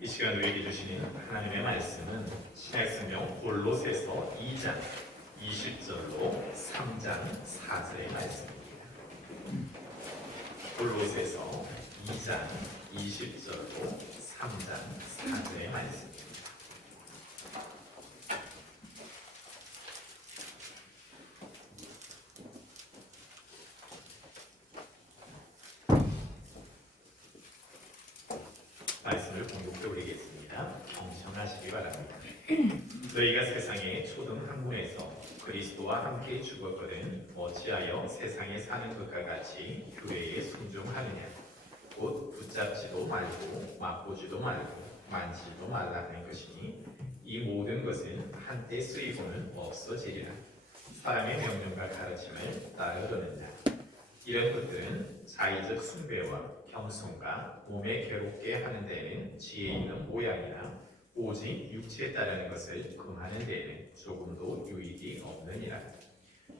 이 시간 우리에게 주시는 하나님의 말씀은 신약성경 골로새서 2장 20절로 3장 4절의 말씀입니다. 골로새서 2장 20절로 3장 4절의 말씀입니다. 말씀을 공독해 올리겠습니다. 경청하시기 바랍니다. 너희가 세상의 초등 학문에서 그리스도와 함께 죽었거든 어찌하여 세상에 사는 것과 같이 교회에 순종하느냐. 곧 붙잡지도 말고 맛보지도 말고 만지도 말라 하는 것이니 이 모든 것은 한때 쓰이고는 없어지리라. 사람의 명령과 가르침을 따르려는다. 이런 것들은 자의적 숭배와 겸손과 몸에 괴롭게 하는 데에는 지혜 있는 모양이나 오직 육체에 따르는 것을 금하는 데에는 조금도 유익이 없느니라.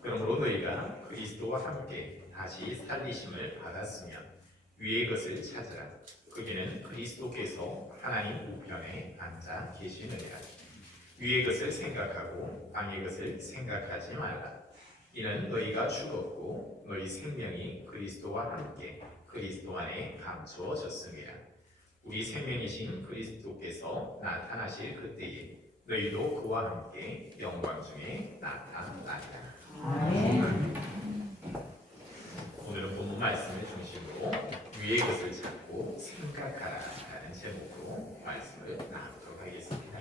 그러므로 너희가 그리스도와 함께 다시 살리심을 받았으면 위의 것을 찾으라. 거기는 그리스도께서 하나님 우편에 앉아 계시느니라. 위의 것을 생각하고 땅의 것을 생각하지 말라. 이는 너희가 죽었고 너희 생명이 그리스도와 함께 그리스도 안에 감추어졌습니다. 우리 생명이신 그리스도께서 나타나실 그때에 너희도 그와 함께 영광 중에 나타나리라. 오늘은 본문 말씀을 중심으로 위의 것을 찾고 생각하라 라는 제목으로 말씀을 나누도록 하겠습니다.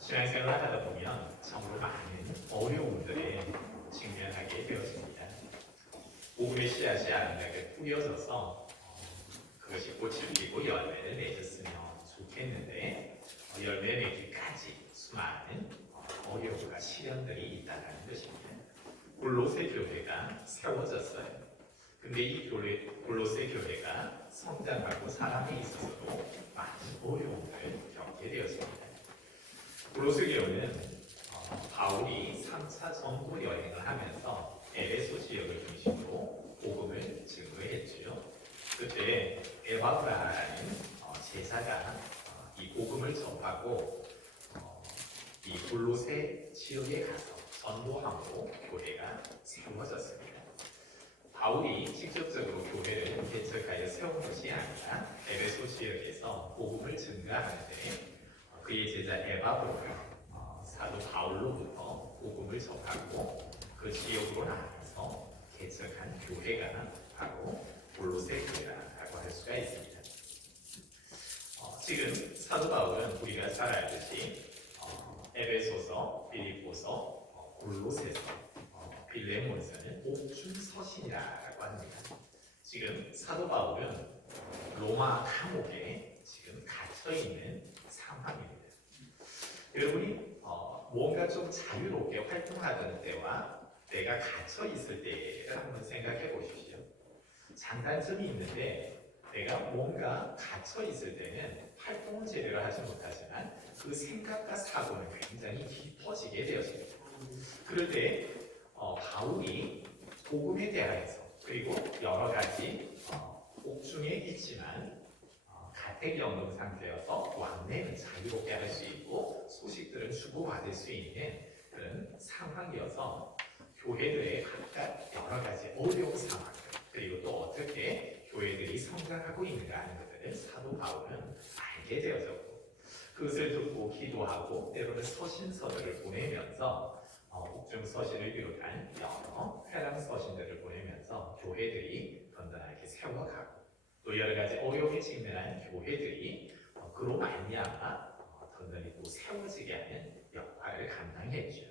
신앙생활을 하다 보면 참으로 많은 어려움들에 직면하게 되었습니다. 복음의 씨앗이 아름답게 뿌려져서 그것이 꽃을 피고 열매를 맺었으면 좋겠는데 열매 맺기까지 수많은 어려움과 시련들이 있다는 것입니다. 골로새 교회가 세워졌어요. 근데 이 골로새 교회가 성장하고 사람에 있어서도 많은 어려움을 겪게 되었습니다. 골로새 교회는 바울이 3차 전도 여행을 하면서 에베소 지역을 중심으로 복음을 증거했지요. 그때 에바브라라는 제사가 이 복음을 접하고 이 골로새 지역에 가서 전도함으로 교회가 세워졌습니다. 바울이 직접적으로 교회를 개척하여 세운 것이 아니라 에베소 지역에서 복음을 증거하는데 그의 제자 에바브라가 사도 바울로부터 복음을 접하고 그 지역으로 나가서 개척한 교회가 바로 골로새 교회라고 할 수가 있습니다. 지금 사도 바울은 우리가 잘 알듯이 에베소서, 빌립보서, 골로새서, 빌레몬서는 옥중서신이라고 합니다. 지금 사도 바울은 로마 감옥에 지금 갇혀 있는 상황입니다. 여러분이 뭔가 좀 자유롭게 활동하던 때와 내가 갇혀 있을 때를 한번 생각해 보십시오. 장단점이 있는데 내가 뭔가 갇혀 있을 때는 활동은 제대로 하지 못하지만 그 생각과 사고는 굉장히 깊어지게 되었습니다. 그럴 때 바울이 복음에 대하여서 그리고 여러 가지 옥중에 있지만 가택연금 상태여서 왕래는 자유롭게 할 수 있고 소식들은 주고받을 수 있는 그런 상황이어서 교회들의 각각 여러 가지 어려운 상황들 그리고 또 어떻게 교회들이 성장하고 있는가 하는 것들을 사도 바울은 알게 되어졌고 그것을 듣고 기도하고 때로는 서신서들을 보내면서 옥중 서신을 비롯한 여러 회랑 서신들을 보내면서 교회들이 든든하게 세워가고 또 여러 가지 어려움에 직면한 교회들이 그로 말미암아 든든히 또 세워지게 하는 역할을 감당했죠.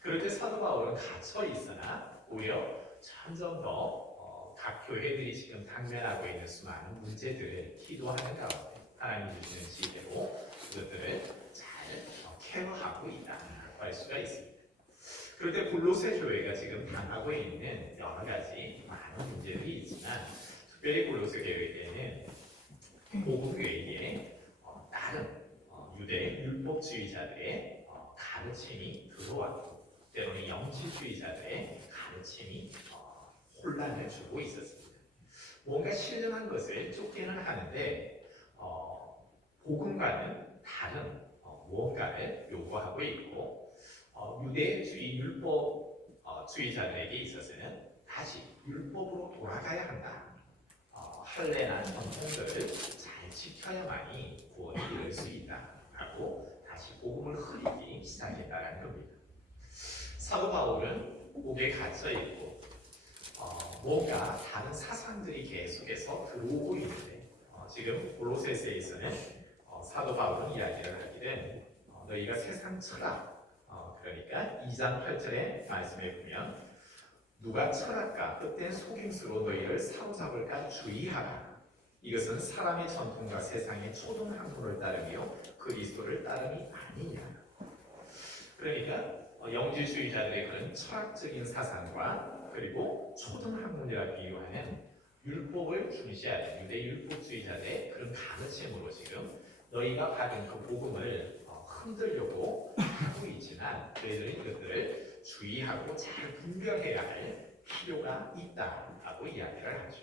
그럴 때 사도 바울은 갇혀 있으나 오히려 점점 더 각 교회들이 지금 당면하고 있는 수많은 문제들을 기도하는 가운데 하나님 주시는 지혜로 그것들을 잘 케어하고 있다고 할 수가 있습니다. 그럴 때 골로새 교회가 지금 당하고 있는 여러 가지 많은 문제들이 있지만 특별히 골로새 교회에는 복음 외에 다른 유대 율법주의자들의 가르침이 들어왔고 때로는 영지주의자들의 가르침이 혼란을 주고 있었습니다. 뭔가 신령한 것을 쫓기는 하는데 복음과는 다른 무언가를 요구하고 있고 유대주의 율법주의자들에게 있어서는 다시 율법으로 돌아가야 한다. 할례나 전통들을 잘 지켜야만이 구원에 이를 수 있다라고 다시 복음을 흐리기 시작했다는 겁니다. 사도 바울은 옥에 갇혀 있고 뭔가 다른 사상들이 계속해서 들어오고 있는데 지금 골로새서에서는 사도 바울은 이야기를 하기를 너희가 세상 철학 그러니까 2장 8절의 말씀에 보면 누가 철학과 헛된 속임수로 너희를 사로잡을까 주의하라. 이것은 사람의 전통과 세상의 초등학문을 따르며 그리스도를 따름이 아니냐. 그러니까 영지주의자들의 그런 철학적인 사상과 그리고 초등학문이라 비유하는 율법을 중시하는 유대 율법주의자들의 그런 가르침으로 지금 너희가 받은 그 복음을 흔들려고 하고 있지만 너희들은 이것들을 주의하고 잘 분별해야 할 필요가 있다라고 이야기를 하죠.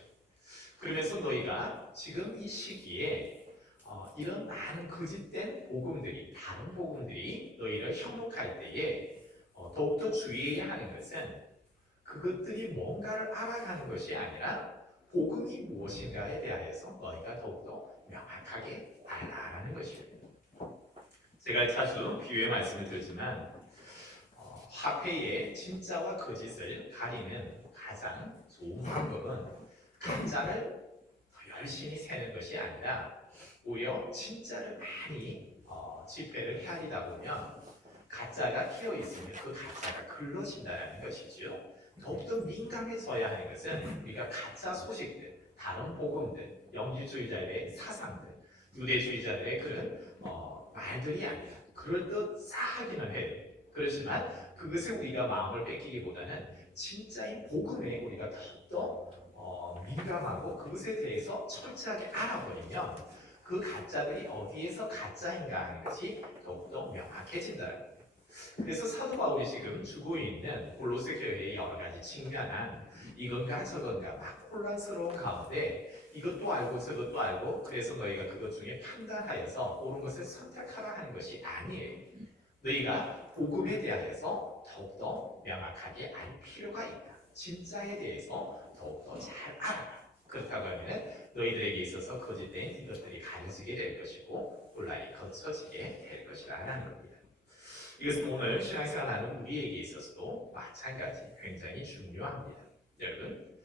그러면서 너희가 지금 이 시기에 이런 많은 거짓된 복음들이 다른 복음들이 너희를 현혹할 때에 더욱더 주의해야 하는 것은 그것들이 뭔가를 알아가는 것이 아니라 복음이 무엇인가에 대하여서 너희가 더욱더 명확하게 알아가는 것입니다. 제가 자주 비유의 말씀을 드리지만 화폐의 진짜와 거짓을 가리는 가장 좋은 방법은 가짜를 더 열심히 세는 것이 아니라 오히려 진짜를 많이 집회를 헤아리다 보면 가짜가 끼어 있으면 그 가짜가 글러진다는 것이죠. 더욱더 민감해져야 하는 것은 우리가 가짜 소식들, 다른 복음들, 영지주의자들의 사상들, 유대주의자들의 그런 말들이 아니라 그럴듯하기는 해요. 그렇지만 그것에 우리가 마음을 뺏기기보다는 진짜인 복음에 우리가 더욱더 민감하고 그것에 대해서 철저하게 알아버리면 그 가짜들이 어디에서 가짜인가 하는 것이 더욱더 명확해진다는 거예요. 그래서 사도 바울이 지금 주고 있는 골로새 교회의 여러 가지 측면한 이건가 저건가 막 혼란스러운 가운데 이것도 알고 저것도 알고 그래서 너희가 그것 중에 판단하여서 옳은 것을 선택하라 하는 것이 아니에요. 너희가 복음에 대하여서 더욱더 명확하게 알 필요가 있다. 진짜에 대해서 더욱더 잘 알아라. 그렇다고 하면 너희들에게 있어서 거짓된 이것들이 가려지게 될 것이고 혼란이 거쳐지게 될 것이라는 겁니다. 이것은 오늘 신앙생활하는 우리에게 있어서도 마찬가지 굉장히 중요합니다. 여러분,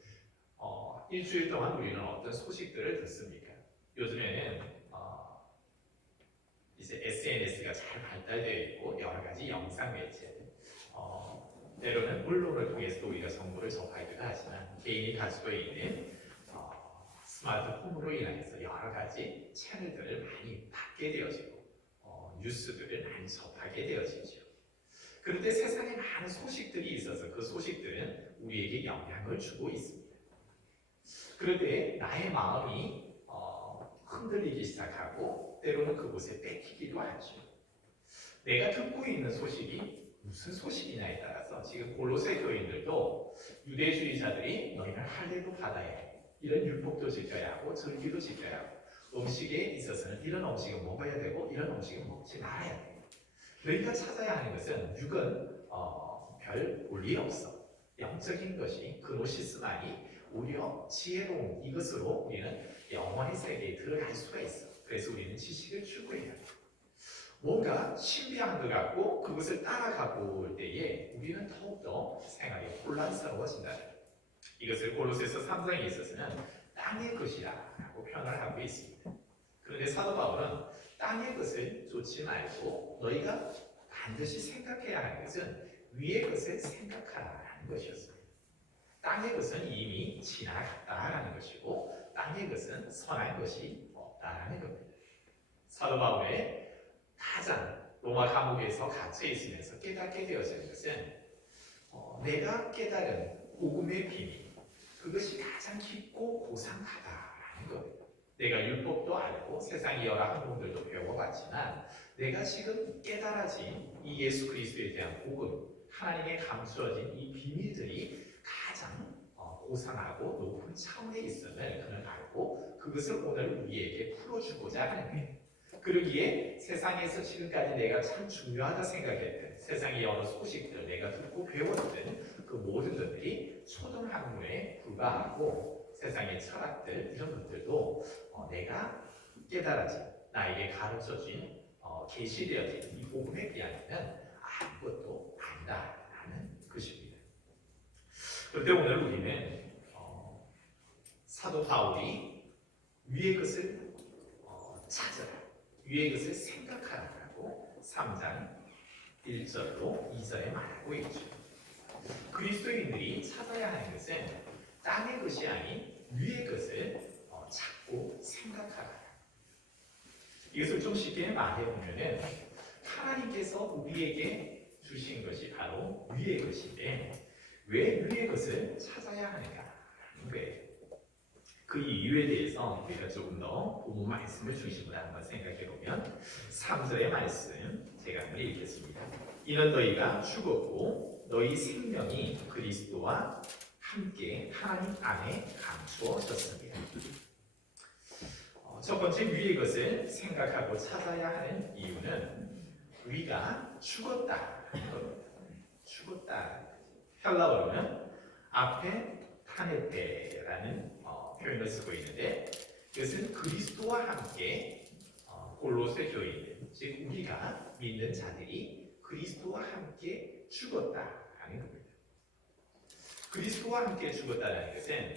일주일 동안 우리는 어떤 소식들을 듣습니까? 요즘에는 이제 SNS가 잘 발달되어 있고 여러 가지 영상 매체, 때로는 언론을 통해서도 우리가 정보를 접하기도 하지만 개인이 가지고 있는 스마트폰으로 인해서 여러 가지 채널들을 많이 받게 되어지고 뉴스들을 많이 접하게 되어지죠. 그런데 세상에 많은 소식들이 있어서 그 소식들은 우리에게 영향을 주고 있습니다. 그런데 나의 마음이 흔들리기 시작하고 때로는 그곳에 뺏기기도 하죠. 내가 듣고 있는 소식이 무슨 소식이냐에 따라서 지금 골로새 교인들도 유대주의자들이 너희는 할례도 받아야 해. 이런 율법도 지켜야 하고 절기도 지켜야 하고 음식에 있어서는 이런 음식은 먹어야 되고 이런 음식은 먹지 말아야 돼. 너희가 찾아야 하는 것은 육은 별 볼일 없어. 영적인 것이 그노시스만이 오히려 지혜로운 이것으로 우리는 영원의 세계에 들어갈 수가 있어. 그래서 우리는 지식을 추구해야 돼. 뭔가 신비한 것 같고 그것을 따라가고 올 때에 우리는 더욱더 생활이 혼란스러워진다. 이것을 골로새서 3장에 있어서는 땅의 것이라고 표현을 하고 있습니다. 그런데 사도 바울은 땅의 것을 좇지 말고 너희가 반드시 생각해야 하는 것은 위의 것을 생각하라는 것이었습니다. 땅의 것은 이미 지나갔다라는 것이고 땅의 것은 선한 것이 없다라는 겁니다. 사도 바울의 가장 로마 감옥에서 갇혀 있으면서 깨닫게 되어지는 것은 내가 깨달은 복음의 비밀 그것이 가장 깊고 고상하다라는 겁니다. 내가 율법도 알고 세상의 여러 학문들도 배워봤지만 내가 지금 깨달아진 이 예수 그리스도에 대한 복음 하나님의 감추어진 이 비밀들이 가장 고상하고 높은 차원에 있음을 그는 알고 그것을 오늘 우리에게 풀어주고자 이루고자 하는 거예요. 그러기에 세상에서 지금까지 내가 참 중요하다 생각했던 세상의 여러 소식들, 내가 듣고 배웠던 그 모든 것들이 초등학문에 불과하고 세상의 철학들 이런 것들도 내가 깨달아진 나에게 가르쳐진 계시되어진 이 복음에 비하면 아무것도 아니다라는 것입니다. 그런데 오늘 우리는 사도 바울이 위의 것을 찾아라, 위의 것을 생각하라고 3장 1절로 2절에 말하고 있죠. 그리스도인들이 찾아야 하는 것은 땅의 것이 아닌 위의 것을 찾고 생각하라. 이것을 좀 쉽게 말해보면은 하나님께서 우리에게 주신 것이 바로 위의 것인데 왜 위의 것을 찾아야 하는가 하는 거예요. 그 이유에 대해서 우리가 조금 더 본문 말씀을 중심으로 한번 생각해보면 3절의 말씀 제가 한번 읽겠습니다. 이는 너희가 죽었고 너희 생명이 그리스도와 함께 하나님 안에 감추어졌습니다. 첫 번째 위의 것을 생각하고 찾아야 하는 이유는 위가 죽었다는 겁니다. 죽었다. 헬라어로는 앞에 타네테라는 표현을 쓰고 있는데 이것은 그리스도와 함께 골로새 교인들, 즉 우리가 믿는 자들이 그리스도와 함께 죽었다라는 겁니다. 그리스도와 함께 죽었다는 것은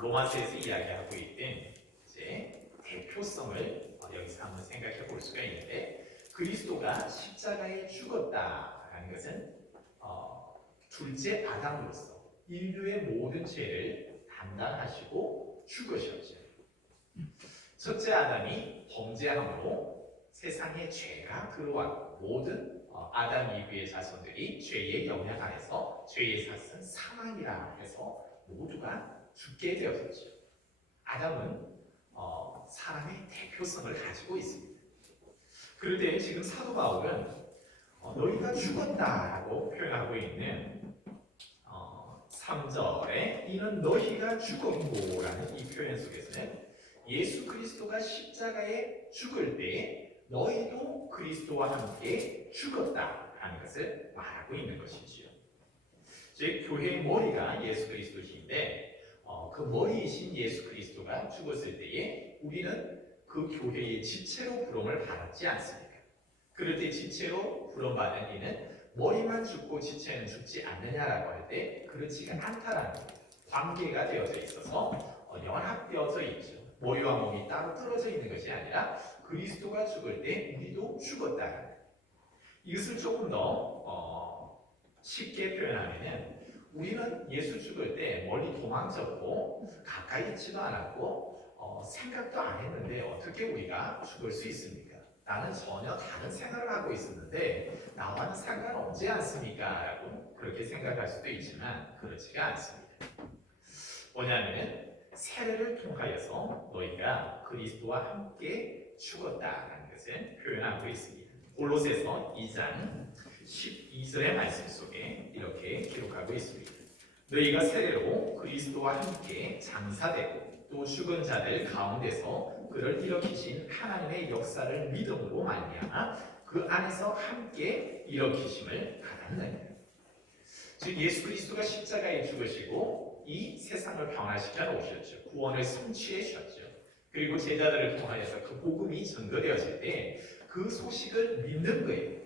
로마서에서 이야기하고 있던 이제 대표성을 여기서 한번 생각해 볼 수가 있는데 그리스도가 십자가에 죽었다라는 것은 둘째 아담으로서 인류의 모든 죄를 담당하시고 죽으셨죠. 첫째 아담이 범죄함으로 세상에 죄가 들어왔고 모든 아담 이후의 자손들이 죄의 영향 아래서 죄의 삭은 사망이라 해서 모두가 죽게 되었죠. 아담은 사람의 대표성을 가지고 있습니다. 그런데 지금 사도 바울은 너희가 죽었다라고 표현하고 있는 3절에 이는 너희가 죽었고라는 이 표현 속에서는 예수 그리스도가 십자가에 죽을 때 너희도 그리스도와 함께 죽었다라는 것을 말하고 있는 것이지요. 즉 교회의 머리가 예수 그리스도신데 그 머리이신 예수 그리스도가 죽었을 때에 우리는 그 교회의 지체로 부름을 받았지 않습니까? 그럴 때 지체로 부름받은 이는 머리만 죽고 지체는 죽지 않느냐라고 할 때 그렇지가 않다라는 겁니다. 관계가 되어져 있어서 연합되어져 있죠. 머리와 몸이 따로 떨어져 있는 것이 아니라 그리스도가 죽을 때 우리도 죽었다는 거예요. 이것을 조금 더 쉽게 표현하면은 우리는 예수 죽을 때 멀리 도망쳤고 가까이 있지도 않았고 생각도 안 했는데 어떻게 우리가 죽을 수 있습니까? 나는 전혀 다른 생각을 하고 있었는데 나와는 상관없지 않습니까? 라고 그렇게 생각할 수도 있지만 그렇지가 않습니다. 뭐냐면 세례를 통하여서 너희가 그리스도와 함께 죽었다라는 것을 표현하고 있습니다. 골로새서 2장 12절의 말씀 속에 이렇게 기록하고 있습니다. 너희가 세례로 그리스도와 함께 장사되고 또 죽은 자들 가운데서 그를 일으키신 하나님의 역사를 믿음으로 말미암아 그 안에서 함께 일으키심을 받았느니라. 즉 예수 그리스도가 십자가에 죽으시고 이 세상을 변화시켜 놓으셨죠. 구원을 성취해 주셨죠. 그리고 제자들을 통하여서 그 복음이 전도되었을 때 그 소식을 믿는 거예요.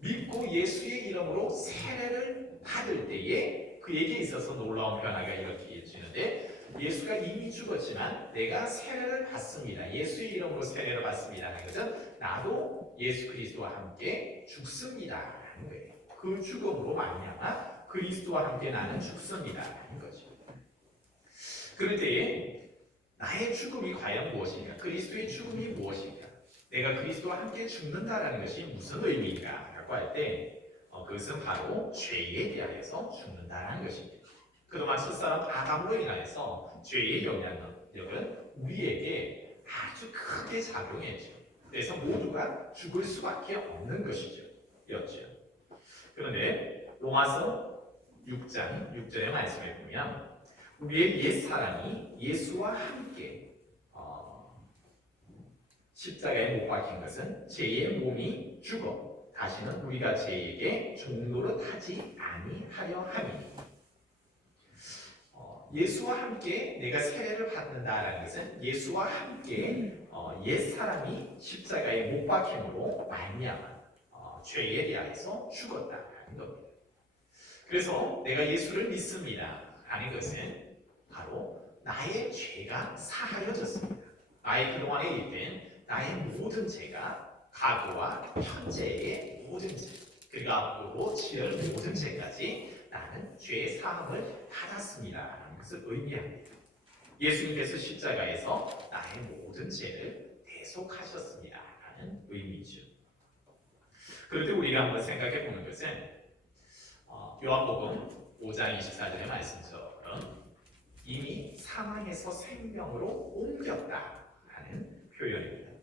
믿고 예수의 이름으로 세례를 받을 때에 그에게 있어서 놀라운 변화가 일으켜지는데 예수가 이미 죽었지만 내가 세례를 받습니다. 예수의 이름으로 세례를 받습니다. 하는 것은 나도 예수 그리스도와 함께 죽습니다. 라는 거예요. 그 죽음으로 말미암아 그리스도와 함께 나는 죽습니다. 라는 거죠. 그런데 나의 죽음이 과연 무엇인가? 그리스도의 죽음이 무엇인가? 내가 그리스도와 함께 죽는다라는 것이 무슨 의미인가? 라고 할 때 그것은 바로 죄에 대하여서 죽는다라는 것입니다. 그동안 첫사람 아담으로 인하여서 죄의 영향력은 우리에게 아주 크게 작용했죠. 그래서 모두가 죽을 수밖에 없는 것이죠. 였죠. 그런데 로마서 6장 6절의 말씀을 보면 우리의 옛사람이 예수와 함께 십자가에 못 박힌 것은 죄의 몸이 죽어 다시는 우리가 죄에게 종로로 타지 아니하려 함이니. 예수와 함께 내가 세례를 받는다라는 것은 예수와 함께 옛사람이 십자가에 못 박힘으로 말미암아 죄에 대하여서 죽었다라는 겁니다. 그래서 내가 예수를 믿습니다 하는 것은 바로 나의 죄가 사하여졌습니다. 나의 그동안에 있던 나의 모든 죄가 과거와 현재의 모든 죄, 그리고 앞으로 지을 모든 죄까지 나는 죄의 사함을 받았습니다 라는 것을 의미합니다. 예수님께서 십자가에서 나의 모든 죄를 대속하셨습니다 라는 의미죠. 그런데 우리가 한번 생각해 보는 것은 요한복음 5장 24절의 말씀처럼 이미 사망에서 생명으로 옮겼다 하는 표현입니다.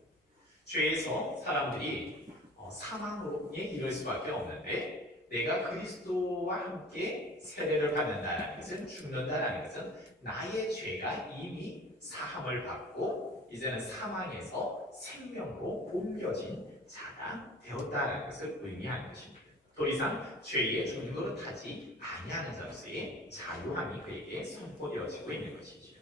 죄에서 사람들이 사망에 이를 수밖에 없는데 내가 그리스도와 함께 세례를 받는다는 것은 죽는다는 것은 나의 죄가 이미 사함을 받고 이제는 사망에서 생명으로 옮겨진 자가 되었다는 것을 의미하는 것입니다. 더 이상 죄의 종로로 타지 아니하는 자로서의 자유함이 그에게 선포되어지고 있는 것이지요.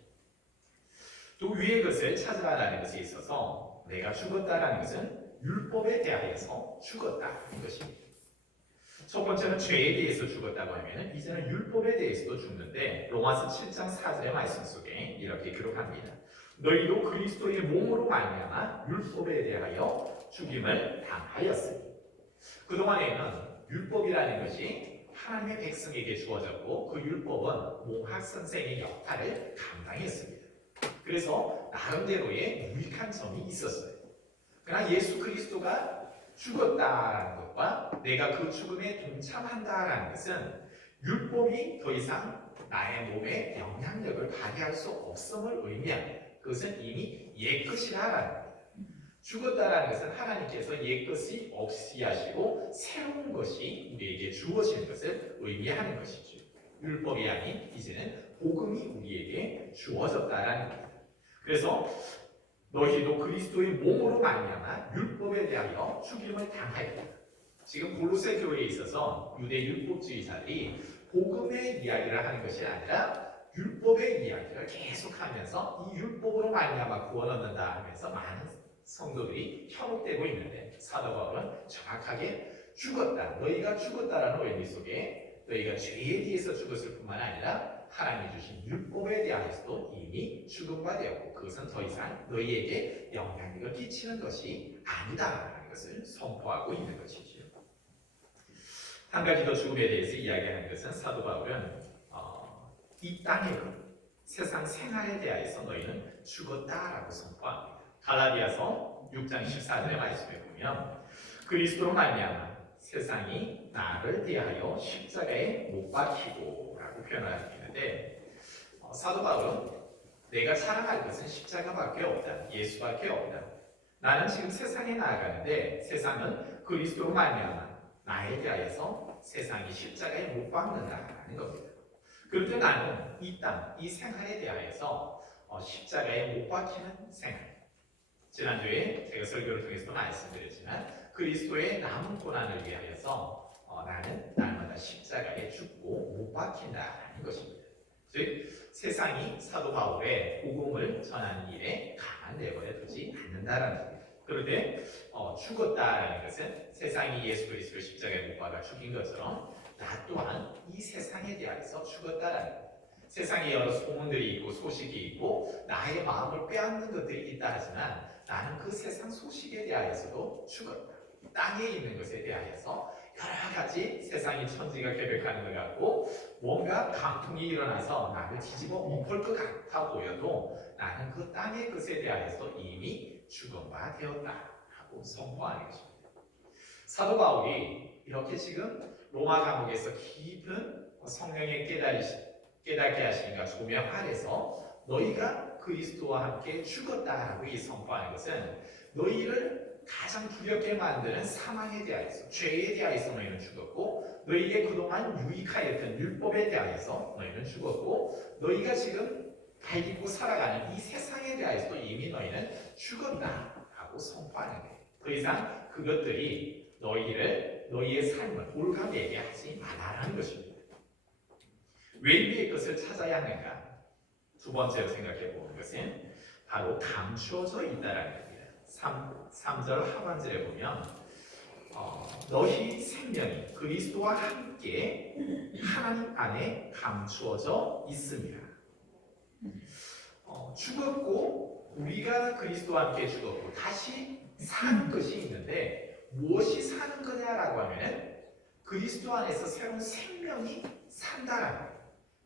또 위의 것을 찾으라는 것에 있어서 내가 죽었다라는 것은 율법에 대하여서 죽었다는 것입니다. 첫 번째는 죄에 대해서 죽었다고 하면 이제는 율법에 대해서도 죽는데 로마서 7장 4절의 말씀 속에 이렇게 기록합니다. 너희도 그리스도의 몸으로 말미암아 율법에 대하여 죽임을 당하였으니. 그동안에는 율법이라는 것이 하나님의 백성에게 주어졌고 그 율법은 몽학 선생의 역할을 감당했습니다. 그래서 나름대로의 유익한 점이 있었어요. 그러나 예수 그리스도가 죽었다라는 것과 내가 그 죽음에 동참한다라는 것은 율법이 더 이상 나의 몸에 영향력을 발휘할 수 없음을 의미합니다. 그것은 이미 옛것이라는 겁니다. 죽었다라는 것은 하나님께서 옛것이 없이 하시고 새로운 것이 우리에게 주어지는 것을 의미하는 것이죠. 율법이 아닌 이제는 복음이 우리에게 주어졌다라는 겁니다. 그래서 너희도 그리스도의 몸으로 말미암아 율법에 대하여 죽임을 당하였다. 지금 골로새 교회에 있어서 유대 율법주의자들이 복음의 이야기를 하는 것이 아니라 율법의 이야기를 계속하면서 이 율법으로 말미암아 구원 얻는다 하면서 많은 성도들이 현혹되고 있는데 사도 바울은 정확하게 죽었다, 너희가 죽었다라는 의미 속에 너희가 죄에 대해서 죽었을 뿐만 아니라 하나님이 주신 율법에 대하여서도 이미 죽음바 되었고 그것은 더 이상 너희에게 영향력을 끼치는 것이 아니다라는 것을 선포하고 있는 것이지요. 한 가지 더 죽음에 대해서 이야기하는 것은 사도 바울은 이 땅의 세상 생활에 대하여서 너희는 죽었다라고 선포합니다. 갈라디아서 6장 14절의 말씀에 보면 그리스도로 말미암아 세상이 나를 대하여 십자가에 못 박히고 라고 표현하고 있는데 사도 바울은 내가 자랑할 것은 십자가밖에 없다. 예수밖에 없다. 나는 지금 세상에 나아가는데 세상은 그리스도로 말미암아 나에 대하여서 세상이 십자가에 못 박는다는 겁니다. 그런데 나는 이 땅, 이 생활에 대하여서 십자가에 못 박히는 생활. 지난주에 제가 설교를 통해서도 말씀드렸지만 그리스도의 남은 고난을 위하여서 나는 날마다 십자가에 죽고 못 박힌다는 것입니다. 즉 세상이 사도 바울의 복음을 전하는 일에 가만 내버려 두지 않는다는 겁니다. 그런데 죽었다라는 것은 세상이 예수 그리스도를 십자가에 못 박아 죽인 것처럼 나 또한 이 세상에 대하여서 죽었다라는 겁니다. 세상에 여러 소문들이 있고 소식이 있고 나의 마음을 빼앗는 것들이 있다 하지만 나는 그 세상 소식에 대하여서도 죽었다. 땅에 있는 것에 대하여서 여러 가지 세상이 천지가 계획하는 것 같고 뭔가 강풍이 일어나서 나를 뒤집어 엎을 것 같아 보여도 나는 그 땅의 것에 대하여서 이미 죽은 바 되었다 하고 선포하는 것입니다. 사도 바울이 이렇게 지금 로마 감옥에서 깊은 성령의 깨닫게 하시니까 조명 아래서 너희가 그리스도와 함께 죽었다라고 이 선포하는 것은 너희를 가장 두렵게 만드는 사망에 대하여서 죄에 대하여서 너희는 죽었고 너희에게 그동안 유익하였던 율법에 대하여서 너희는 죽었고 너희가 지금 발 딛고 살아가는 이 세상에 대하여서도 이미 너희는 죽었다라고 하고 선포하는 거예요. 더 이상 그것들이 너희의 삶을 올가매게 하지 말라는 것입니다. 왜 위의 것을 찾아야 하는가? 두 번째로 생각해 보는 것은 바로 감추어져 있다라는 겁니다. 3절 하반절에 보면 너희 생명이 그리스도와 함께 하나님 안에 감추어져 있습니다. 죽었고 우리가 그리스도와 함께 죽었고 다시 사는 것이 있는데 무엇이 사는 거냐라고 하면은 그리스도 안에서 새로운 생명이 산다라는 거예요.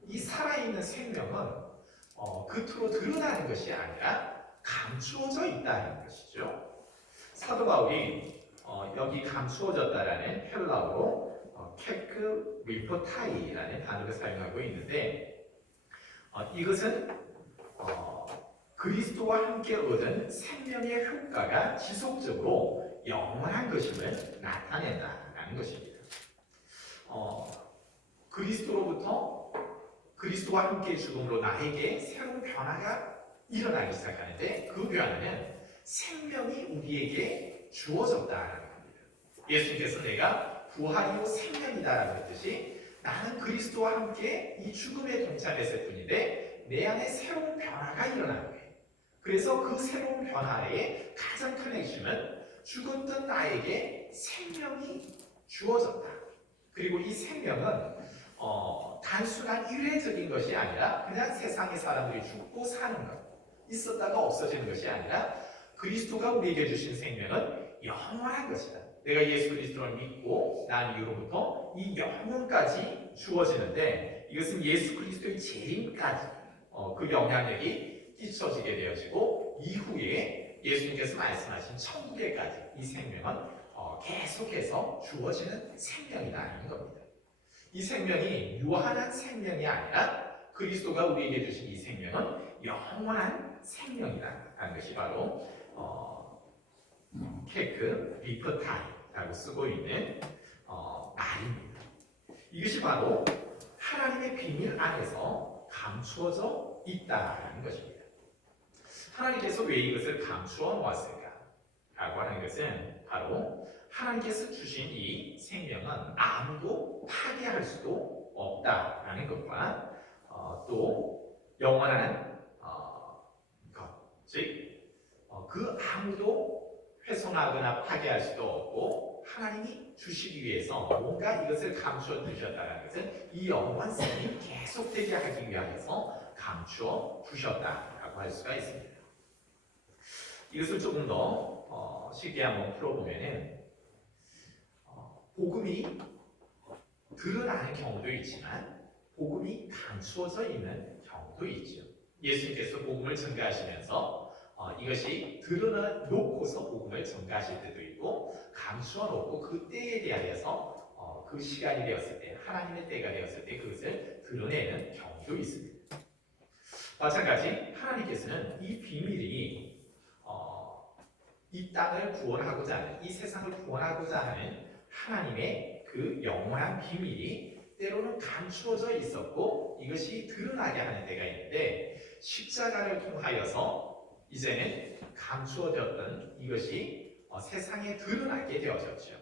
이 살아있는 생명은 겉으로 드러나는 것이 아니라 감추어져 있다는 것이죠. 사도 바울이 여기 감추어졌다라는 헬라어로 케크 리포타이라는 단어를 사용하고 있는데 이것은 그리스도와 함께 얻은 생명의 효과가 지속적으로 영원한 것임을 나타낸다는 것입니다. 그리스도와 함께 죽음으로 나에게 새로운 변화가 일어나기 시작하는데 그 변화는 생명이 우리에게 주어졌다는 겁니다. 예수님께서 내가 부활이요 생명이다라고 했듯이 나는 그리스도와 함께 이 죽음에 동참했을 뿐인데 내 안에 새로운 변화가 일어나는 거예요. 그래서 그 새로운 변화의 가장 큰 핵심은 죽었던 나에게 생명이 주어졌다. 그리고 이 생명은 단순한 일회적인 것이 아니라 그냥 세상의 사람들이 죽고 사는 것, 있었다가 없어지는 것이 아니라 그리스도가 우리에게 주신 생명은 영원한 것이다. 내가 예수 그리스도를 믿고 난 이후로부터 이 영혼까지 주어지는데 이것은 예수 그리스도의 재림까지 그 영향력이 끼쳐지게 되어지고 이후에 예수님께서 말씀하신 천국에까지 이 생명은 계속해서 주어지는 생명이라는 겁니다. 이 생명이 유한한 생명이 아니라 그리스도가 우리에게 주신 이 생명은 영원한 생명이라는 것이 바로 케크 리퍼타이라고 쓰고 있는 말입니다. 이것이 바로 하나님의 비밀 안에서 감추어져 있다는 것입니다. 하나님께서 왜 이것을 감추어 놓았을까? 라고 하는 것은 바로 하나님께서 주신 이 생명은 아무도 파괴할 수도 없다라는 것과 또 영원한 것, 즉 그 아무도 훼손하거나 파괴할 수도 없고 하나님이 주시기 위해서 뭔가 이것을 감추어 주셨다는 것은 이 영원성이 계속되게 하기 위해서 감추어 주셨다라고 할 수가 있습니다. 이것을 조금 더 쉽게 한번 풀어보면은 복음이 드러나는 경우도 있지만 복음이 감추어져 있는 경우도 있죠. 예수님께서 복음을 전가하시면서 이것이 드러나놓고서 복음을 전가하실 때도 있고 감추어 놓고 그 때에 대하여서 그 시간이 되었을 때 하나님의 때가 되었을 때 그것을 드러내는 경우도 있습니다. 마찬가지 하나님께서는 이 비밀이 이 땅을 구원하고자 하는 이 세상을 구원하고자 하는 하나님의 그 영원한 비밀이 때로는 감추어져 있었고 이것이 드러나게 하는 때가 있는데 십자가를 통하여서 이제는 감추어졌던 이것이 세상에 드러나게 되어졌죠.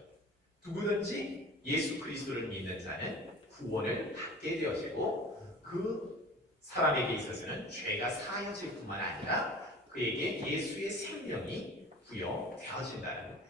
누구든지 예수 그리스도를 믿는 자는 구원을 받게 되어지고 그 사람에게 있어서는 죄가 사여질 뿐만 아니라 그에게 예수의 생명이 부여되어진다는 거예요.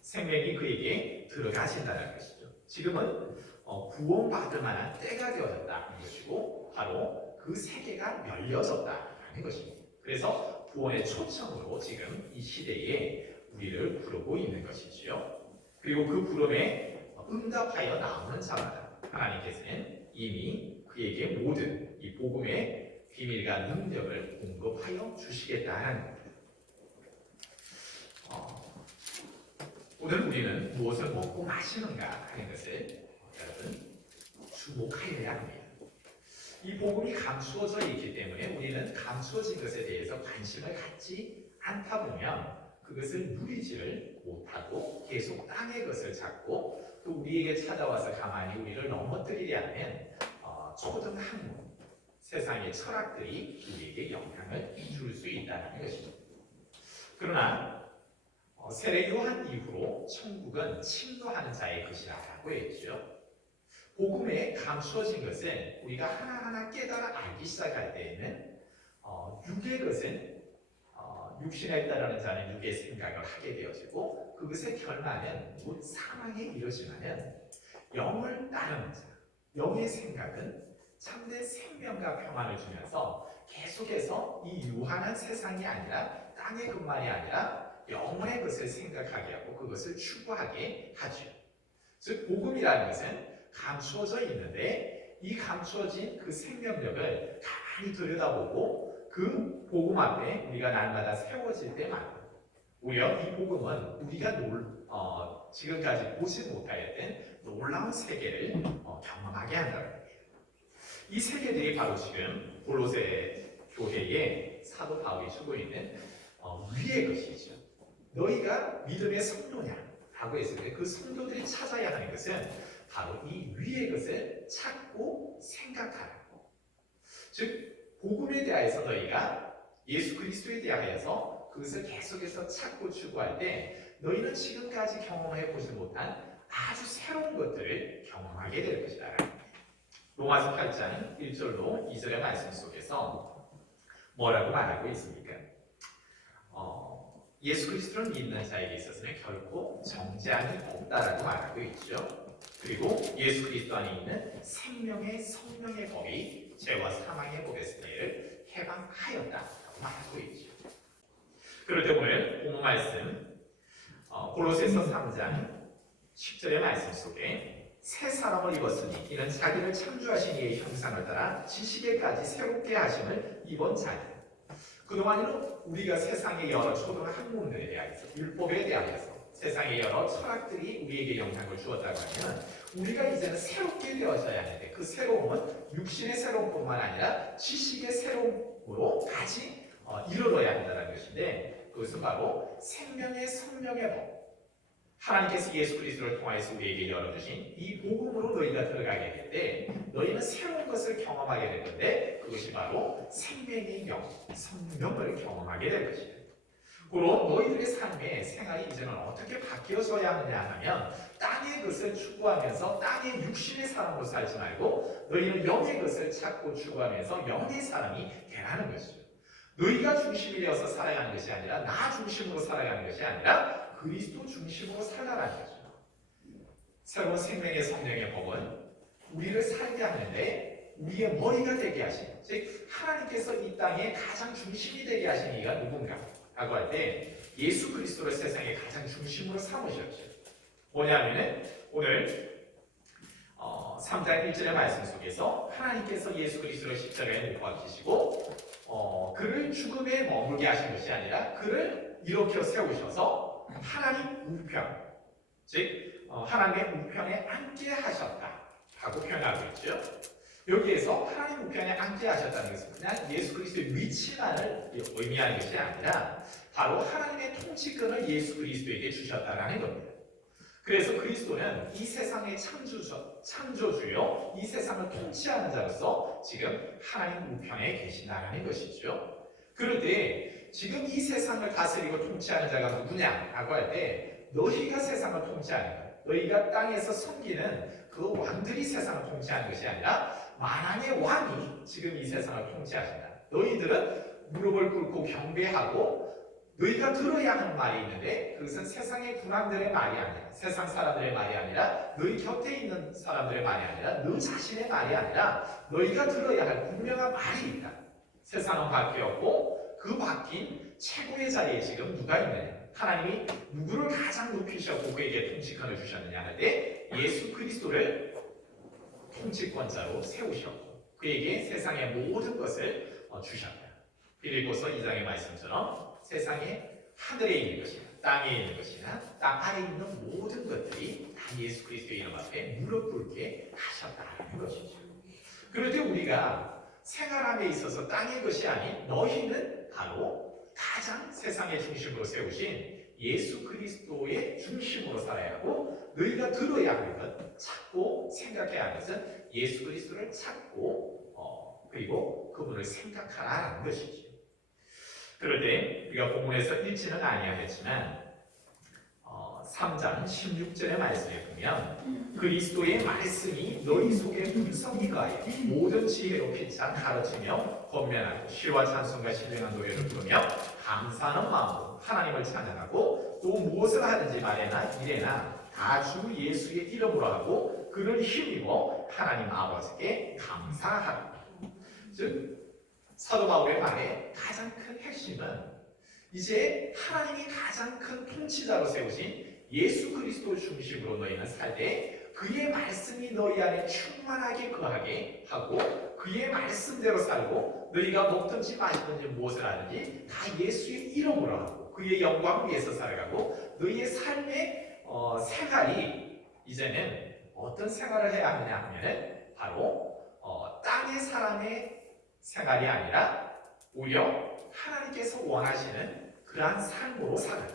생명이 그에게 들어가신다는 것이죠. 지금은 구원받을 만한 때가 되어졌다는 것이고 바로 그 세계가 열려졌다는 것입니다. 그래서 구원의 초청으로 지금 이 시대에 우리를 부르고 있는 것이지요. 그리고 그 부름에 응답하여 나오는 자마다 하나님께서는 이미 그에게 모든 이 복음의 비밀과 능력을 공급하여 주시겠다는 겁니다. 오늘 우리는 무엇을 먹고 마시는가 하는 것을 여러분 주목하여야 합니다. 이 복음이 감추어져 있기 때문에 우리는 감추어진 것에 대해서 관심을 갖지 않다 보면 그것을 누리지를 못하고 계속 땅의 것을 찾고 또 우리에게 찾아와서 가만히 우리를 넘어뜨리려 하는 초등학문, 세상의 철학들이 우리에게 영향을 줄 수 있다는 것입니다. 그러나 세례 요한 이후로 천국은 침노하는 자의 것이라고 했죠. 복음에 감추어진 것은 우리가 하나하나 깨달아 알기 시작할 때에는 육의 것은 육신에 따르는 자는 육의 생각을 하게 되어지고 그것의 결말은 곧 사망에 이르지만은 영을 따르는 자, 영의 생각은 참된 생명과 평안을 주면서 계속해서 이 유한한 세상이 아니라 땅의 것만이 아니라 영혼의 것을 생각하게 하고 그것을 추구하게 하죠. 즉 복음이라는 것은 감추어져 있는데 이 감추어진 그 생명력을 가만히 들여다보고 그 복음 앞에 우리가 날마다 세워질 때만 오히려 이 복음은 우리가 지금까지 보지 못하였던 놀라운 세계를 경험하게 한다는 거예요. 이 세계들이 바로 지금 골로새 교회에 사도 바울이 주고 있는 위의 것이죠. 너희가 믿음의 성도냐? 라고 했을 때 그 성도들이 찾아야 하는 것은 바로 이 위의 것을 찾고 생각하라고. 즉 복음에 대하여서 너희가 예수 그리스도에 대하여서 그것을 계속해서 찾고 추구할 때 너희는 지금까지 경험해 보지 못한 아주 새로운 것들을 경험하게 될 것이다. 로마서 8장 1절로 2절의 말씀 속에서 뭐라고 말하고 있습니까? 예수 그리스도를 믿는 자에게 있어서는 결코 정죄함이 없다라고 말하고 있죠. 그리고 예수 그리스도 안에 있는 생명의 성령의 법이 죄와 사망의 법에서 너희를 해방하였다라고 말하고 있죠. 그럴 때 오늘 본문 말씀 골로새서 3장 10절의 말씀 속에 새 사람을 입었으니 이는 자기를 창조하신 이의 형상을 따라 지식에까지 새롭게 하심을 입은 자니. 그동안에는 우리가 세상의 여러 초등 학문들에 대하여서 율법에 대하여서 세상의 여러 철학들이 우리에게 영향을 주었다고 하면 우리가 이제는 새롭게 되어져야 하는데 그 새로움은 육신의 새로움뿐만 아니라 지식의 새로움으로 같이 이루어야 한다는 것인데 그것은 바로 생명의 성령의 법. 하나님께서 예수 그리스도를 통하여서 우리에게 열어주신 이 복음으로 너희가 들어가게 될 때 너희는 새로운 것을 경험하게 될 건데 그것이 바로 생명의 영, 성령을 경험하게 될 것이에요. 그럼 너희들의 삶의 생활이 이제는 어떻게 바뀌어져야 하느냐 하면 땅의 것을 추구하면서 땅의 육신의 사람으로 살지 말고 너희는 영의 것을 찾고 추구하면서 영의 사람이 되라는 것이죠. 너희가 중심이 되어서 살아가는 것이 아니라 나 중심으로 살아가는 것이 아니라 그리스도 중심으로 살아가는 거죠. 새로운 생명의 성령의 법은 우리를 살게 하는데 우리의 머리가 되게 하신, 즉 하나님께서 이 땅에 가장 중심이 되게 하신 이가 누군가 라고 할 때 예수 그리스도를 세상의 가장 중심으로 삼으셨죠. 뭐냐면은 오늘 3장 1절의 말씀 속에서 하나님께서 예수 그리스도를 십자가에 못 박히시고 그를 죽음에 머물게 하신 것이 아니라 그를 일으켜 세우셔서 하나님 우편, 즉 하나님의 우편에 앉게 하셨다라고 표현하고 있죠. 여기에서 하나님 우편에 앉게 하셨다는 것은 그냥 예수 그리스도의 위치만을 의미하는 것이 아니라 바로 하나님의 통치권을 예수 그리스도에게 주셨다라는 겁니다. 그래서 그리스도는 이 세상의 창조주요, 이 세상을 통치하는 자로서 지금 하나님 우편에 계신다는 것이죠. 그런데 지금 이 세상을 다스리고 통치하는 자가 누구냐라고 할 때 너희가 세상을 통치하는 것, 너희가 땅에서 섬기는 그 왕들이 세상을 통치하는 것이 아니라 만왕의 왕이 지금 이 세상을 통치하신다. 너희들은 무릎을 꿇고 경배하고 너희가 들어야 하는 말이 있는데 그것은 세상의 군왕들의 말이 아니라 세상 사람들의 말이 아니라 너희 곁에 있는 사람들의 말이 아니라 너 자신의 말이 아니라 너희가 들어야 할 분명한 말이 있다. 세상은 바뀌었고 그 바뀐 최고의 자리에 지금 누가 있느냐? 하나님이 누구를 가장 높이셨고 그에게 통치권을 주셨느냐 하는데 예수 그리스도를 통치권자로 세우셨고 그에게 세상의 모든 것을 주셨다. 빌립보서 2장의 말씀처럼 세상에 하늘에 있는 것이나 땅에 있는 것이나 땅 아래에 있는 모든 것들이 다 예수 그리스도의 이름 앞에 무릎 꿇게 하셨다는 것이죠. 그런데 우리가 생활함에 있어서 땅의 것이 아닌 너희는 바로 가장 세상의 중심으로 세우신 예수 그리스도의 중심으로 살아야 하고 너희가 들어야 하는 것, 찾고 생각해야 하는 것은 예수 그리스도를 찾고 그리고 그분을 생각하라는 것이지. 그럴 때 우리가 본문에서 읽지는 아니하였지만 3장 16절의 말씀에 보면 그리스도의 말씀이 너희 속에 풍성히 가해 모든 지혜로 피차 가르치며 권면하고 시와 찬송과 신령한 노래를 부르며 감사하는 마음으로 하나님을 찬양하고 또 무엇을 하든지 말에나 이래나 다 주 예수의 이름으로 하고 그를 힘입어 하나님 아버지께 감사하라. 즉 사도 바울의 말의 가장 큰 핵심은 이제 하나님이 가장 큰 통치자로 세우신 예수 그리스도 중심으로 너희는 살 때 그의 말씀이 너희 안에 충만하게 거하게 하고 그의 말씀대로 살고 너희가 먹든지 마시든지 무엇을 하든지 다 예수의 이름으로 하고 그의 영광을 위해서 살아가고 너희의 삶의 생활이 이제는 어떤 생활을 해야 하느냐 하면은 바로 땅의 사람의 생활이 아니라 오히려 하나님께서 원하시는 그러한 삶으로 사는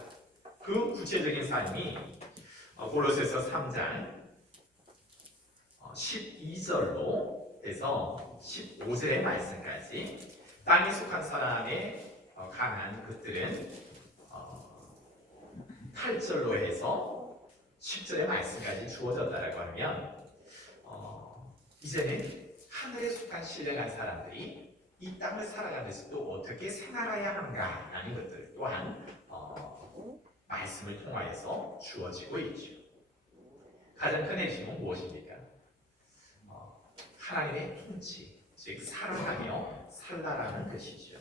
그 구체적인 삶이 골로새서 3장 12절로 해서 15절의 말씀까지 땅에 속한 사람에 관한 것들은 8절로 해서 10절의 말씀까지 주어졌다라고 하면 이제는 하늘에 속한 신령한 사람들이 이 땅을 살아가면서 또 어떻게 생활해야 하는가라는 것들 또한 말씀을 통하여서 주어지고 있죠. 가장 큰 핵심은 무엇입니까? 하나님의 통치, 즉 사랑하며 살라라는 것이죠.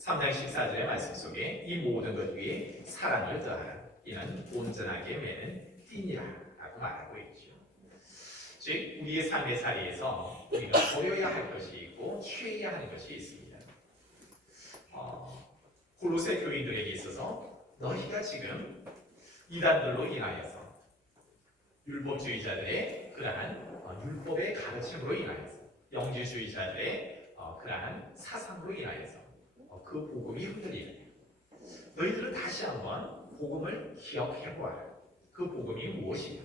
3장 14절의 말씀 속에 이 모든 것 위에 사랑을 더하라. 이는 온전하게 매는 띠니라 라고 말하고 있죠. 즉 우리의 삶의 자리에서 우리가 버려야 할 것이 있고 취해야 하는 것이 있습니다. 골로새 교인들에게 있어서 너희가 지금 이단들로 인하여서 율법주의자들의 그러한 율법의 가르침으로 인하여서 영지주의자들의 그러한 사상으로 인하여서 그 복음이 흔들리는 너희들은 다시 한번 복음을 기억해보아라. 그 복음이 무엇이냐?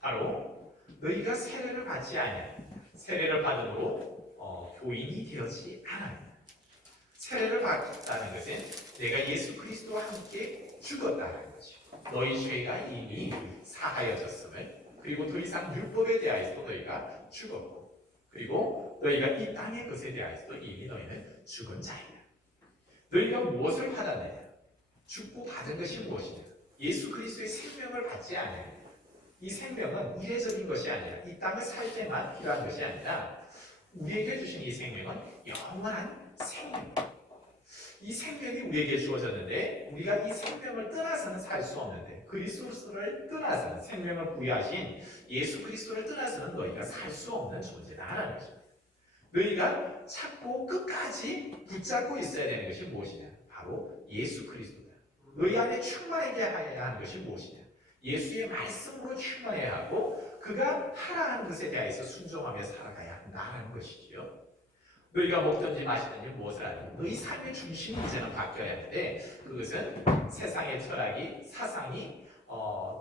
바로 너희가 세례를 받지 아니하니 세례를 받음으로 교인이 되었지 않아니 세례를 받았다는 것은 내가 예수 그리스도와 함께 죽었다는 것이고 너희 죄가 이미 사하여졌음을 그리고 더 이상 율법에 대하여서도 너희가 죽었고 그리고 너희가 이 땅의 것에 대하여서도 이미 너희는 죽은 자이다. 너희가 무엇을 받았느냐? 죽고 받은 것이 무엇이냐? 예수 그리스도의 생명을 받지 않느냐? 이 생명은 이례적인 것이 아니라 이 땅을 살 때만 필요한 것이 아니라 우리에게 주신 이 생명은 영원한 생명. 이 생명이 우리에게 주어졌는데 우리가 이 생명을 떠나서는 살 수 없는데 그리스도를 떠나서는 생명을 부여하신 예수 그리스도를 떠나서는 너희가 살 수 없는 존재다라는 것입니다. 너희가 찾고 끝까지 붙잡고 있어야 되는 것이 무엇이냐? 바로 예수 그리스도다. 너희 안에 충만하게 해야 하는 것이 무엇이냐? 예수의 말씀으로 충만해야 하고 그가 하라는 것에 대해서 순종하며 살아가야 한다는 것이지요. 너희가 먹든지 마시든지 무엇을 하든 너희 삶의 중심이 이제는 바뀌어야 하는데 그것은 세상의 철학이 사상이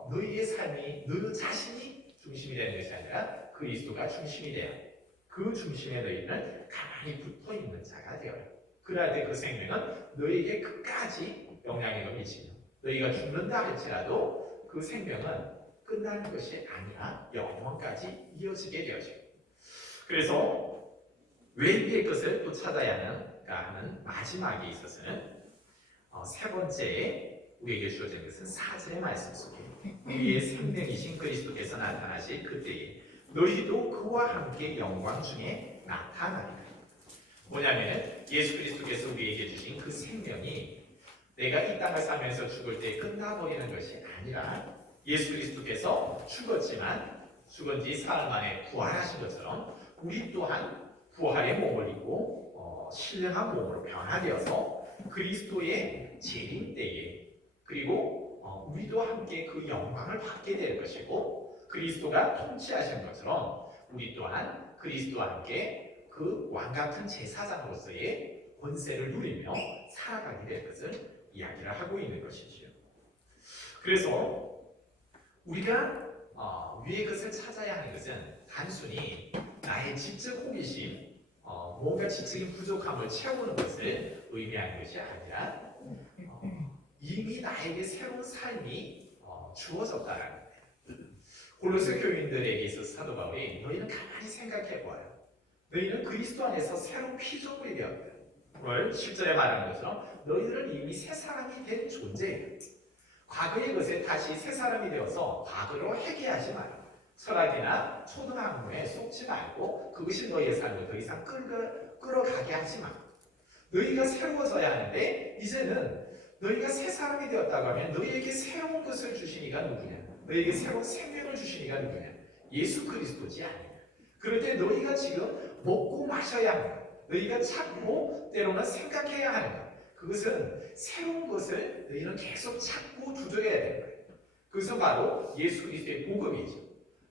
너희의 삶이 너 자신이 중심이 되는 것이 아니라 그리스도가 중심이 되어 그 중심에 너희는 가만히 붙어있는 자가 되어라. 그래야 돼. 그 생명은 너희에게 끝까지 영향력을 미치며 너희가 죽는다 할지라도 그 생명은 끝나는 것이 아니라 영원까지 이어지게 되어져. 그래서 왜 위의 것을 또 찾아야 하는가 하는 마지막에 있어서는 세 번째에 우리에게 주어진 것은 4절의 말씀 속에 우리의 생명이신 그리스도께서 나타나실 그때에 너희도 그와 함께 영광 중에 나타나리라. 뭐냐면 예수 그리스도께서 우리에게 주신 그 생명이 내가 이 땅을 살면서 죽을 때 끝나버리는 것이 아니라 예수 그리스도께서 죽었지만 죽은 지 사흘 만에 부활하신 것처럼 우리 또한 부활의 몸을 입고 신령한 몸으로 변화되어서 그리스도의 재림 때에 그리고 우리도 함께 그 영광을 받게 될 것이고 그리스도가 통치하신 것처럼 우리 또한 그리스도와 함께 그 왕같은 제사장으로서의 권세를 누리며 살아가게 될 것을 이야기를 하고 있는 것이지요. 그래서 우리가 위의 것을 찾아야 하는 것은 단순히 나의 지적 호기심, 뭔가 지적인 부족함을 채우는 것을 의미하는 것이 아니라 이미 나에게 새로운 삶이 주어졌다라는 거예요. 골로새 교인들에게 있어서 사도 바울이 너희는 가만히 생각해 보아요. 너희는 그리스도 안에서 새로운 피조물이 되었다. 오늘 10절에 말하는 것처럼 너희들은 이미 새 사람이 된 존재예요. 과거의 것에 다시 새 사람이 되어서 과거로 회개하지 말고 철학이나 초등학문에 속지 말고 그것이 너희의 삶을 더 이상 끌어가게 하지 마. 너희가 새로워져야 하는데 이제는 너희가 새 사람이 되었다고 하면 너희에게 새로운 것을 주신 이가 누구냐? 너희에게 새로운 생명을 주신 이가 누구냐? 예수 그리스도지 아니냐? 그럴 때 너희가 지금 먹고 마셔야 하는 것, 너희가 찾고 때로는 생각해야 하는 것, 그것은 새로운 것을 너희는 계속 찾고 두드려야 되는 거예요. 그것은 바로 예수 그리스도의 복음이죠.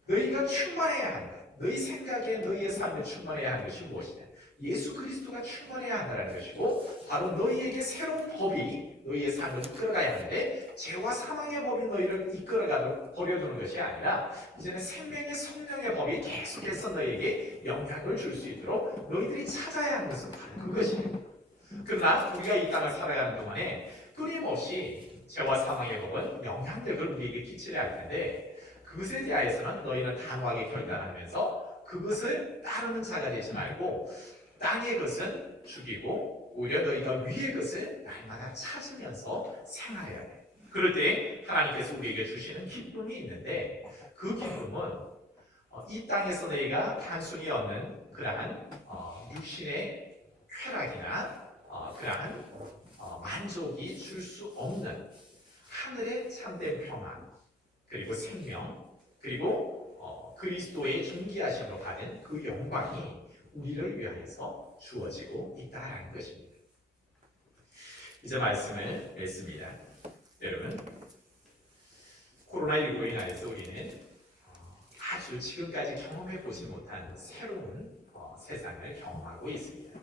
너희가 충만해야 하는 것, 너희 생각에 너희의 삶에 충만해야 하는 것이 무엇이냐? 예수 그리스도가 충만해야 한다는 것이고 바로 너희에게 새로운 법이 너희의 삶을 이끌어가야 하는데 죄와 사망의 법이 너희를 이끌어가도록 버려두는 것이 아니라 이제는 생명의 성령의 법이 계속해서 너희에게 영향을 줄 수 있도록 너희들이 찾아야 하는 것은 바로 그것이에요. 그러나 우리가 이 땅을 살아가는 동안에 끊임없이 죄와 사망의 법은 영향력을 우리에게 끼치려 할 텐데 그것에 대하여서는 너희는 단호하게 결단하면서 그것을 따르는 자가 되지 말고 땅의 것은 죽이고 오히려 너희가 위의 것을 날마다 찾으면서 생활해야 돼. 그럴 때 하나님께서 우리에게 주시는 기쁨이 있는데 그 기쁨은 이 땅에서 너희가 단순히 얻는 그러한 육신의 쾌락이나 그러한 만족이 줄 수 없는 하늘의 참된 평안 그리고 생명 그리고 그리스도의 존귀하심으로 받은 그 영광이 우리를 위하여서 주어지고 있다라는 것입니다. 이제 말씀을 맺습니다. 여러분, 코로나19로 인하여서 우리는 아주 지금까지 경험해 보지 못한 새로운 세상을 경험하고 있습니다.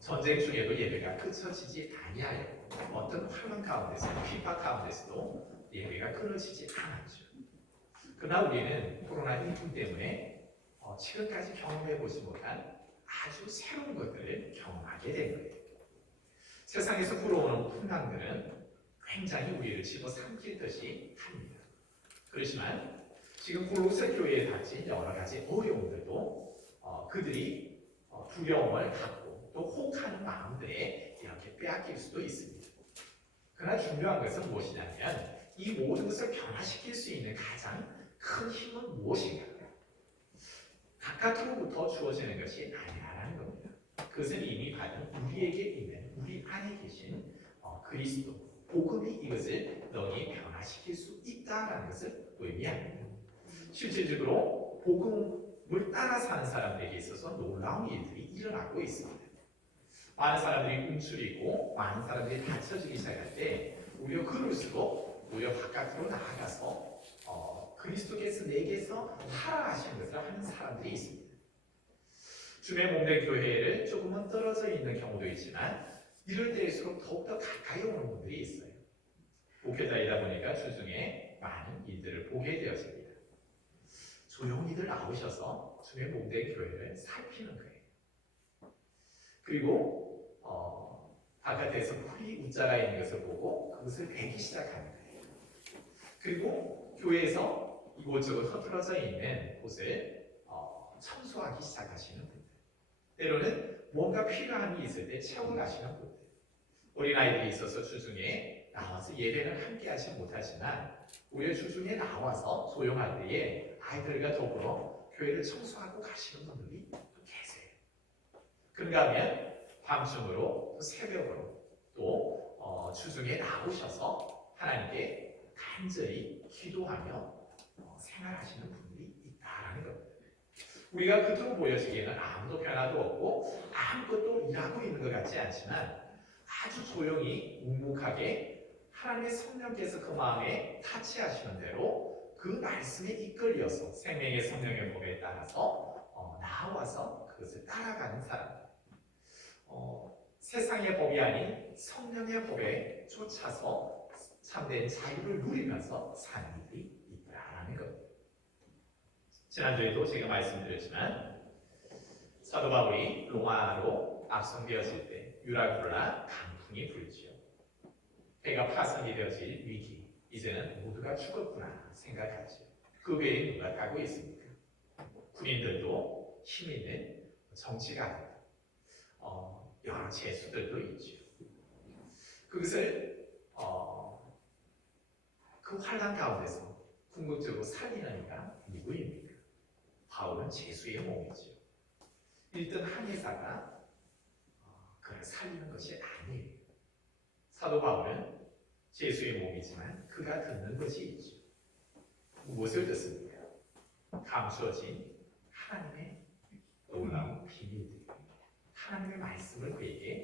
전쟁 중에도 예배가 그쳐지지 아니하여 어떤 환란 가운데서 핍박 가운데서도 예배가 끊어지지 않았죠. 그러나 우리는 코로나19 때문에 지금까지 경험해보지 못한 아주 새로운 것들을 경험하게 된 거예요. 세상에서 불어오는 풍랑들은 굉장히 우리를 집어삼킬 듯이 합니다. 그렇지만 지금 골로새 교회에 닥친 여러 가지 어려움들도 그들이 두려움을 갖고 또 혹하는 마음들에 이렇게 빼앗길 수도 있습니다. 그러나 중요한 것은 무엇이냐면 이 모든 것을 변화시킬 수 있는 가장 큰 힘은 무엇인가? 바깥으로부터 주어지는 것이 아니라는 겁니다. 그것은 이미 받은 우리에게 있는 우리 안에 계신 그리스도 복음이 이것을 너희 변화시킬 수 있다라는 것을 의미합니다. 실질적으로 복음을 따라 사는 사람들에게 있어서 놀라운 일들이 일어나고 있습니다. 많은 사람들이 움츠리고 많은 사람들이 다쳐지기 시작할 때 오히려 그럴수록 오히려 바깥으로 나아가서 그리스도께서 내게서 하라 하신 것을 하는 사람들이 있습니다. 주의 몸된 교회를 조금은 떨어져 있는 경우도 있지만 이럴 때일수록 더욱더 가까이 오는 분들이 있어요. 목회자이다 보니까 주중에 많은 일들을 보게 되었습니다. 조용히들 나오셔서 주의 몸된 교회를 살피는 거예요. 그리고 바깥에서 풀이 웃자가 있는 것을 보고 그것을 베기 시작하는 거예요. 그리고 교회에서 이곳저곳 흩어져 있는 곳을 청소하기 시작하시는 분들, 때로는 뭔가 필요함이 있을 때 채워가시는 분들, 어린아이들이 있어서 주중에 나와서 예배를 함께 하지 못하지만 오히려 주중에 나와서 조용할 때에 아이들과 더불어 교회를 청소하고 가시는 분들이 또 계세요. 그런가 하면 밤중으로 또 새벽으로 또 주중에 나오셔서 하나님께 간절히 기도하며 생활하시는 분들이 있다라는 겁니다. 우리가 겉으로 보여지기에는 아무도 변화도 없고 아무것도 일하고 있는 것 같지 않지만 아주 조용히 묵묵하게 하나님의 성령께서 그 마음에 타치하시는 대로 그 말씀에 이끌려서 생명의 성령의 법에 따라서 나와서 그것을 따라가는 사람들, 세상의 법이 아닌 성령의 법에 쫓아서 참된 자유를 누리면서 사는 이들이 있다라는 겁니다. 지난주에도 제가 말씀드렸지만 사도 바울이 로마로 압송되었을 때 유라굴라 강풍이 불지요. 배가 파손이 되어질 위기, 이제는 모두가 죽었구나 생각하죠. 그 외에 누가 가고 있습니까? 군인들도 힘 있는 정치가 아니다. 여러 재수들도 있죠. 그것을 그 환란 가운데서 궁극적으로 살리는 이가 누구입니까? 바울은 재수의 몸이죠. 1등 한의사가 그를 살리는 것이 아니에요. 사도 바울은 재수의 몸이지만 그가 듣는 것이 있죠. 무엇을 듣습니까? 감추어진 하나님의 놀라운 비밀들, 하나님의 말씀을 그에게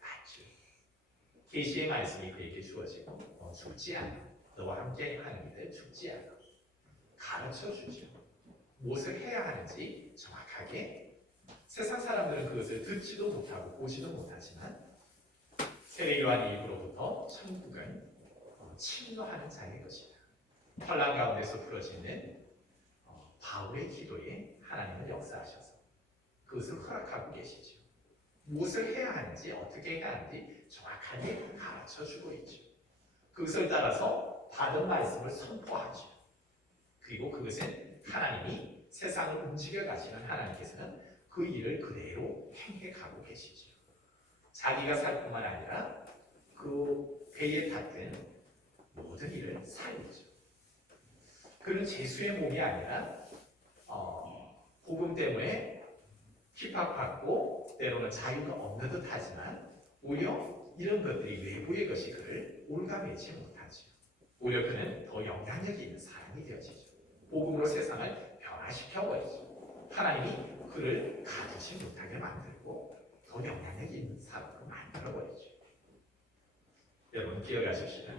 받죠. 계시의 말씀이 그에게 주어지고 죽지 않아, 너와 함께 하는 이들 죽지 않아 가르쳐 주죠. 무엇을 해야 하는지 정확하게. 세상 사람들은 그것을 듣지도 못하고 보지도 못하지만 세례요한 이후로부터 천국은 침노하는 자의 것이다. 환란 가운데서 부러지는 바울의 기도에 하나님은 역사하셔서 그것을 허락하고 계시죠. 무엇을 해야 하는지 어떻게 해야 하는지 정확하게 가르쳐주고 있죠. 그것을 따라서 받은 말씀을 선포하죠. 그리고 그것은 하나님이 세상을 움직여 가시는 하나님께서는 그 일을 그대로 행해가고 계시죠. 자기가 살 뿐만 아니라 그 배에 탔던 모든 일을 살리죠. 그는 재수의 몸이 아니라 복음 때문에 핍박받고 때로는 자유가 없는 듯 하지만 오히려 이런 것들이 외부의 것이 그를 올가매지 못하죠. 오히려 그는 더 영향력이 있는 사람이 되어지죠. 복음으로 세상을 변화시켜버리죠. 하나님이 그를 가두지 못하게 만들고 더 영향력이 있는 사람으로 만들어버리죠. 여러분 기억하십시오.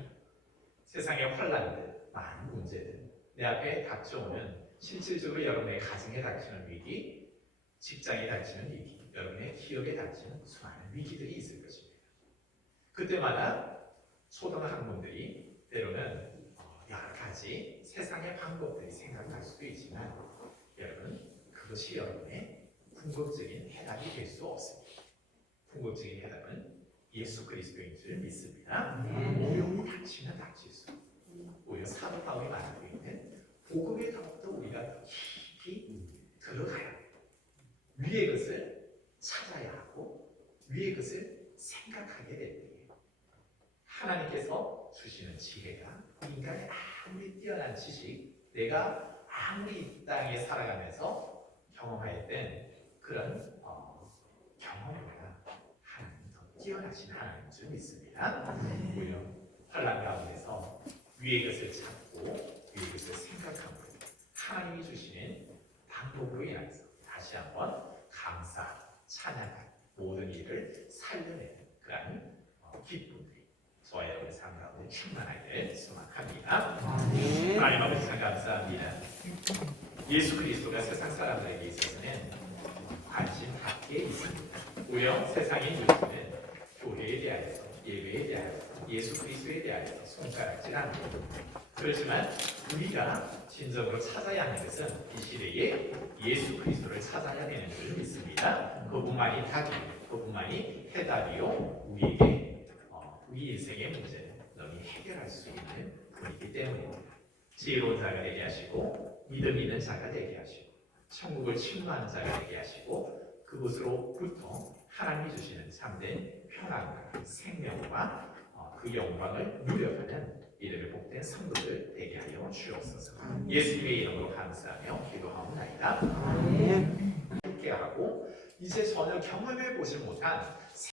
세상의 환란들, 많은 문제들, 내 앞에 닥쳐오는 실질적으로 여러분의 가정에 닥치는 위기, 직장에 닥치는 위기, 여러분의 기업에 닥치는 수많은 위기들이 있을 것입니다. 그때마다 초등학문들이 때로는 여러 가지 세상의 방법들이 생각날 수도 있지만 여러분 그것이 여러분의 궁극적인 해답이 될 수 없습니다. 궁극적인 해답은 예수 그리스도인 줄 믿습니다. 어려움이 닥치면 닥칠 수 오히려 사도 바울이 말하고 있는 복음에 더욱더 우리가 더 깊이 들어가야 합니다. 위의 것을 찾아야 하고 위의 것을 생각하게 될 때에 하나님께서 주시는 지혜가 인간의 아무리 뛰어난 지식, 내가 아무리 이 땅에 살아가면서 경험했던 그런 경험보다 하나님은 더 뛰어나신 하나님인 줄 믿습니다. 오히려 환란 가운데서 위의 것을 찾고 위의 것을 생각하고 하나님이 주시는 방법으로 인해서 다시 한번 감사, 찬양한 모든 일을 살려내는 그런 기쁨들이 저와 여러분의 삶 가운데 충만하기를 소망합니다. 하나님 아버지 참 감사합니다. 예수 그리스도가 세상 사람들에게 있어서는 관심 밖에 있습니다. 오히려 세상의 뉴스는 교회에 대하여서, 예배에 대하여서, 예수 그리스도에 대하여서 손가락질합니다. 그렇지만 우리가 진정으로 찾아야 하는 것은 이 시대에 예수 그리스도를 찾아야 되는 줄 믿습니다. 그분만이 답이요, 그분만이 해답이요, 우리 인생의 문제는 너희 해결할 수 있는 분이기 때문입니다. 지혜로운 자가 되게 하시고 믿음 있는 자가 되게 하시고 천국을 침노하는 자가 되게 하시고 그곳으로부터 하나님이 주시는 참된 평안과 생명과 그 영광을 누려가는 이름의 복된 성도들 되게 하여 주옵소서. 예수님의 이름으로 감사하며 기도하옵나이다. 함께 하고 이제 전혀 경험해 보지 못한